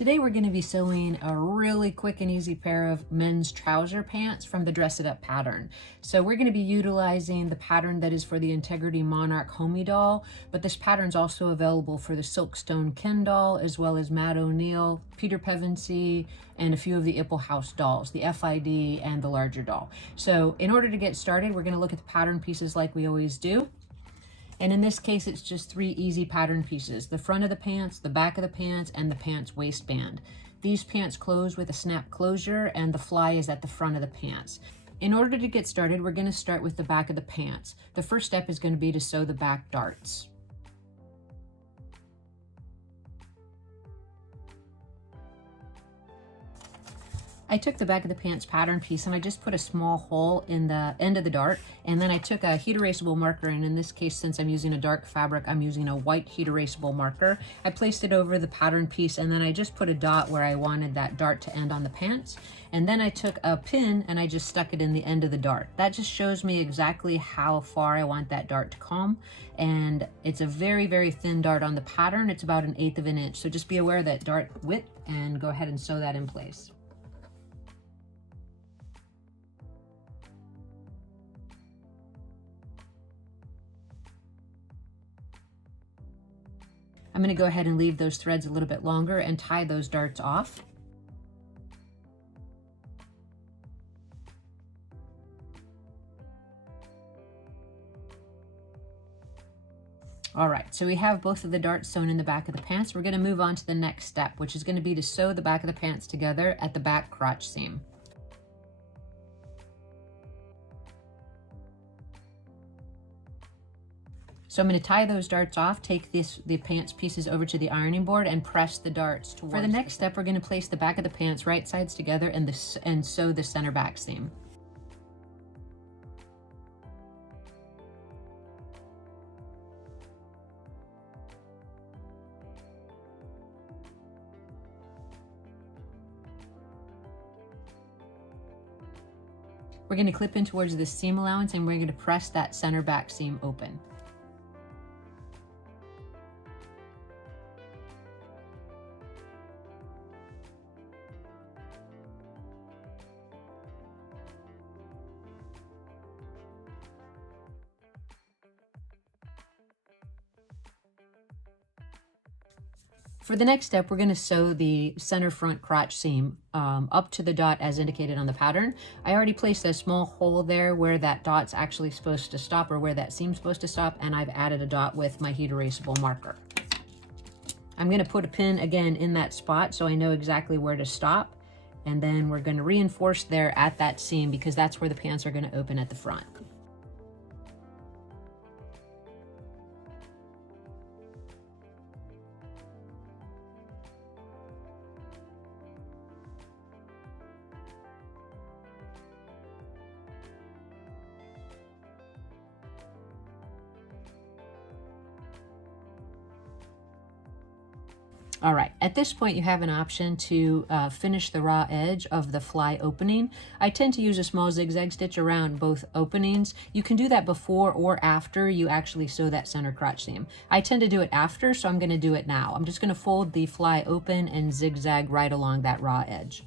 Today we're going to be sewing a really quick and easy pair of men's trouser pants from the Dress It Up pattern. So we're going to be utilizing the pattern that is for the Integrity Monarch Homie doll, but this pattern is also available for the Silkstone Ken doll, as well as Matt O'Neill, Peter Pevensey, and a few of the Ipple House dolls, the FID and the larger doll. So in order to get started, we're going to look at the pattern pieces like we always do. And in this case, it's just 3 easy pattern pieces: the front of the pants, the back of the pants, and the pants waistband. These pants close with a snap closure, and the fly is at the front of the pants. In order to get started, we're going to start with the back of the pants. The first step is going to be to sew the back darts. I took the back of the pants pattern piece and I just put a small hole in the end of the dart, and then I took a heat erasable marker, and in this case, since I'm using a dark fabric, I'm using a white heat erasable marker. I placed it over the pattern piece, and then I just put a dot where I wanted that dart to end on the pants, and then I took a pin and I just stuck it in the end of the dart. That just shows me exactly how far I want that dart to come, and it's a very, very thin dart on the pattern. It's about 1/8 of an inch, so just be aware of that dart width and go ahead and sew that in place. I'm going to go ahead and leave those threads a little bit longer and tie those darts off. All right, so we have both of the darts sewn in the back of the pants. We're going to move on to the next step, which is going to be to sew the back of the pants together at the back crotch seam. So I'm going to tie those darts off, take the pants pieces over to the ironing board, and press the darts towards. For the next step, we're going to place the back of the pants right sides together and sew the center back seam. We're going to clip in towards the seam allowance, and we're going to press that center back seam open. For the next step, we're going to sew the center front crotch seam up to the dot as indicated on the pattern. I already placed a small hole there where that dot's actually supposed to stop, or where that seam's supposed to stop, and I've added a dot with my heat erasable marker. I'm going to put a pin again in that spot so I know exactly where to stop, and then we're going to reinforce there at that seam because that's where the pants are going to open at the front. All right, at this point you have an option to finish the raw edge of the fly opening. I tend to use a small zigzag stitch around both openings. You can do that before or after you actually sew that center crotch seam. I tend to do it after, so I'm going to do it now. I'm just going to fold the fly open and zigzag right along that raw edge.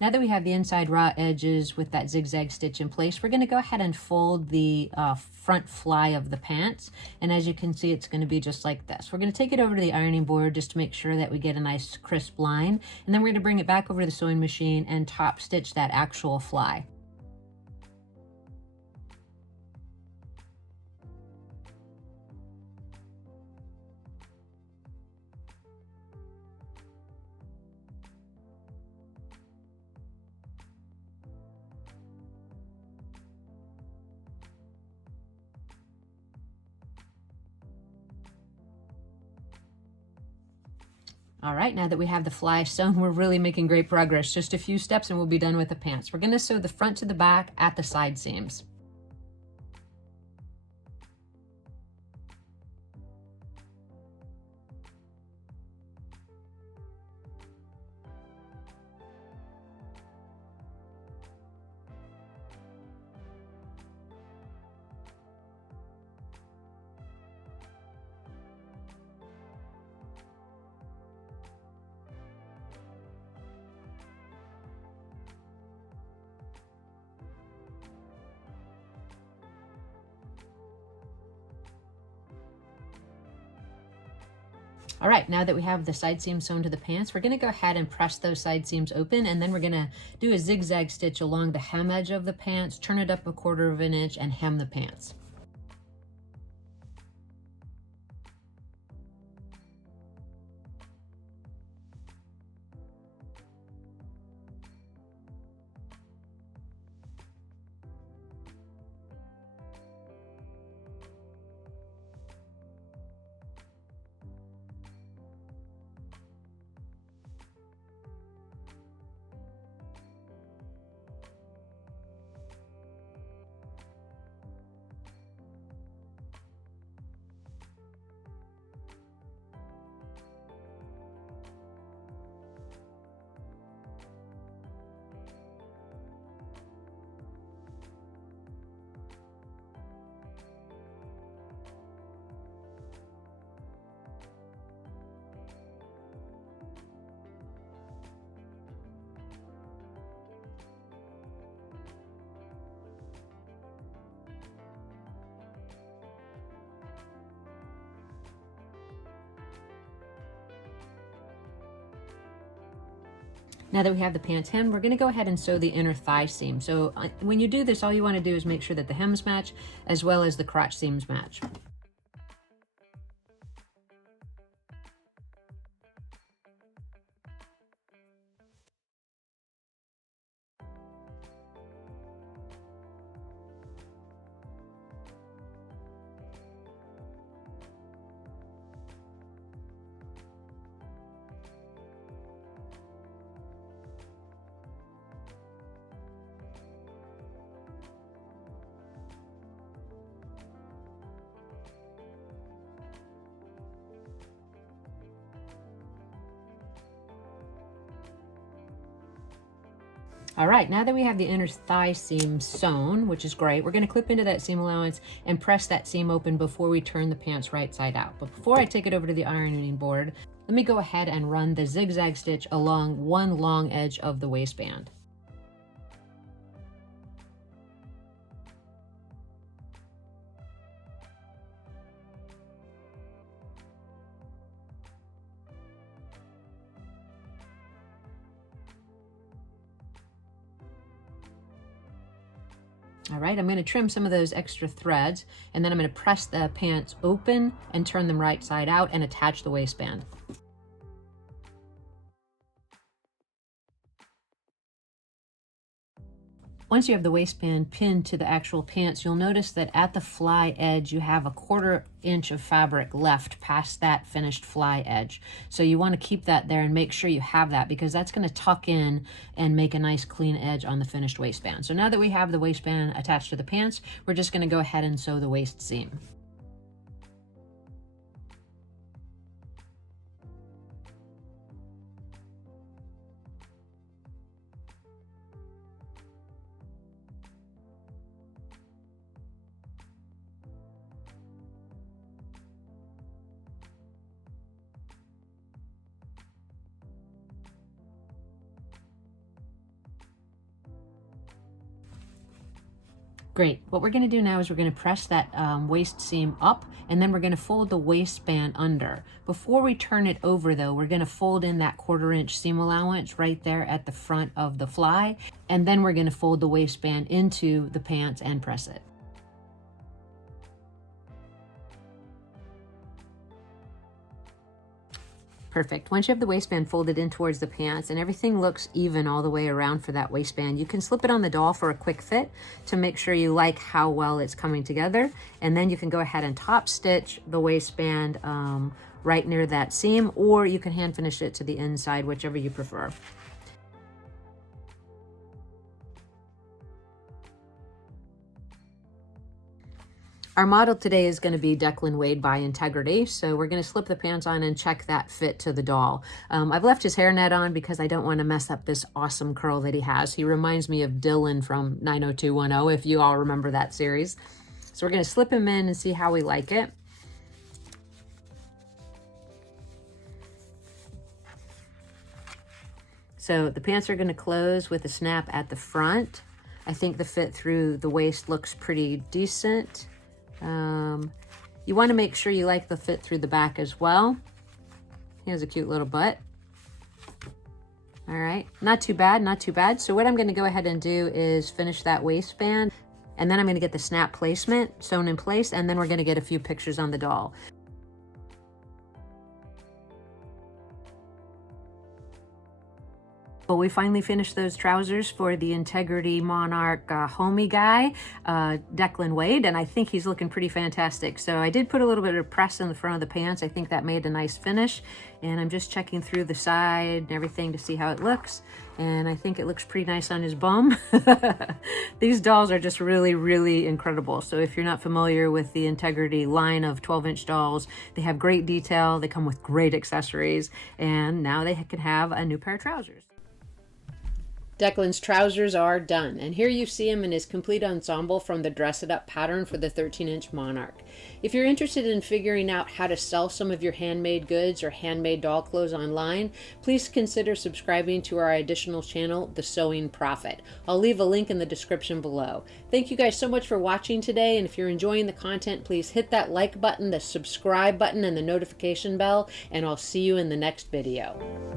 Now that we have the inside raw edges with that zigzag stitch in place, we're going to go ahead and fold the front fly of the pants. And as you can see, it's going to be just like this. We're going to take it over to the ironing board just to make sure that we get a nice crisp line. And then we're going to bring it back over to the sewing machine and top stitch that actual fly. All right, now that we have the fly sewn, we're really making great progress. Just a few steps and we'll be done with the pants. We're going to sew the front to the back at the side seams. All right, now that we have the side seam sewn to the pants, we're gonna go ahead and press those side seams open, and then we're gonna do a zigzag stitch along the hem edge of the pants, turn it up 1/4 of an inch, and hem the pants. Now that we have the pants hem, we're gonna go ahead and sew the inner thigh seam. So when you do this, all you wanna do is make sure that the hems match as well as the crotch seams match. All right, now that we have the inner thigh seam sewn, which is great, we're gonna clip into that seam allowance and press that seam open before we turn the pants right side out. But before I take it over to the ironing board, let me go ahead and run the zigzag stitch along one long edge of the waistband. All right, I'm going to trim some of those extra threads, and then I'm going to press the pants open and turn them right side out and attach the waistband. Once you have the waistband pinned to the actual pants, you'll notice that at the fly edge, you have 1/4 inch of fabric left past that finished fly edge. So you want to keep that there and make sure you have that, because that's going to tuck in and make a nice clean edge on the finished waistband. So now that we have the waistband attached to the pants, we're just going to go ahead and sew the waist seam. Great. What we're going to do now is we're going to press that waist seam up, and then we're going to fold the waistband under. Before we turn it over though, we're going to fold in that 1/4 inch seam allowance right there at the front of the fly, and then we're going to fold the waistband into the pants and press it. Perfect. Once you have the waistband folded in towards the pants and everything looks even all the way around for that waistband, you can slip it on the doll for a quick fit to make sure you like how well it's coming together. And then you can go ahead and top stitch the waistband right near that seam, or you can hand finish it to the inside, whichever you prefer. Our model today is going to be Declan Wade by Integrity, so we're going to slip the pants on and check that fit to the doll. I've left his hairnet on because I don't want to mess up this awesome curl that he has. He reminds me of Dylan from 90210, if you all remember that series. So we're going to slip him in and see how we like it. So the pants are going to close with a snap at the front. I think the fit through the waist looks pretty decent. You want to make sure you like the fit through the back as well. He has a cute little butt. All right, not too bad, not too bad. So what I'm gonna go ahead and do is finish that waistband, and then I'm gonna get the snap placement sewn in place, and then we're gonna get a few pictures on the doll. Well, we finally finished those trousers for the Integrity Monarch homie guy, Declan Wade, and I think he's looking pretty fantastic. So I did put a little bit of press in the front of the pants. I think that made a nice finish. And I'm just checking through the side and everything to see how it looks. And I think it looks pretty nice on his bum. These dolls are just really, really incredible. So if you're not familiar with the Integrity line of 12-inch dolls, they have great detail. They come with great accessories. And now they can have a new pair of trousers. Declan's trousers are done, and here you see him in his complete ensemble from the Dress It Up pattern for the 13-inch Monarch. If you're interested in figuring out how to sell some of your handmade goods or handmade doll clothes online, please consider subscribing to our additional channel, The Sewing Prophet. I'll leave a link in the description below. Thank you guys so much for watching today, and if you're enjoying the content, please hit that like button, the subscribe button, and the notification bell, and I'll see you in the next video.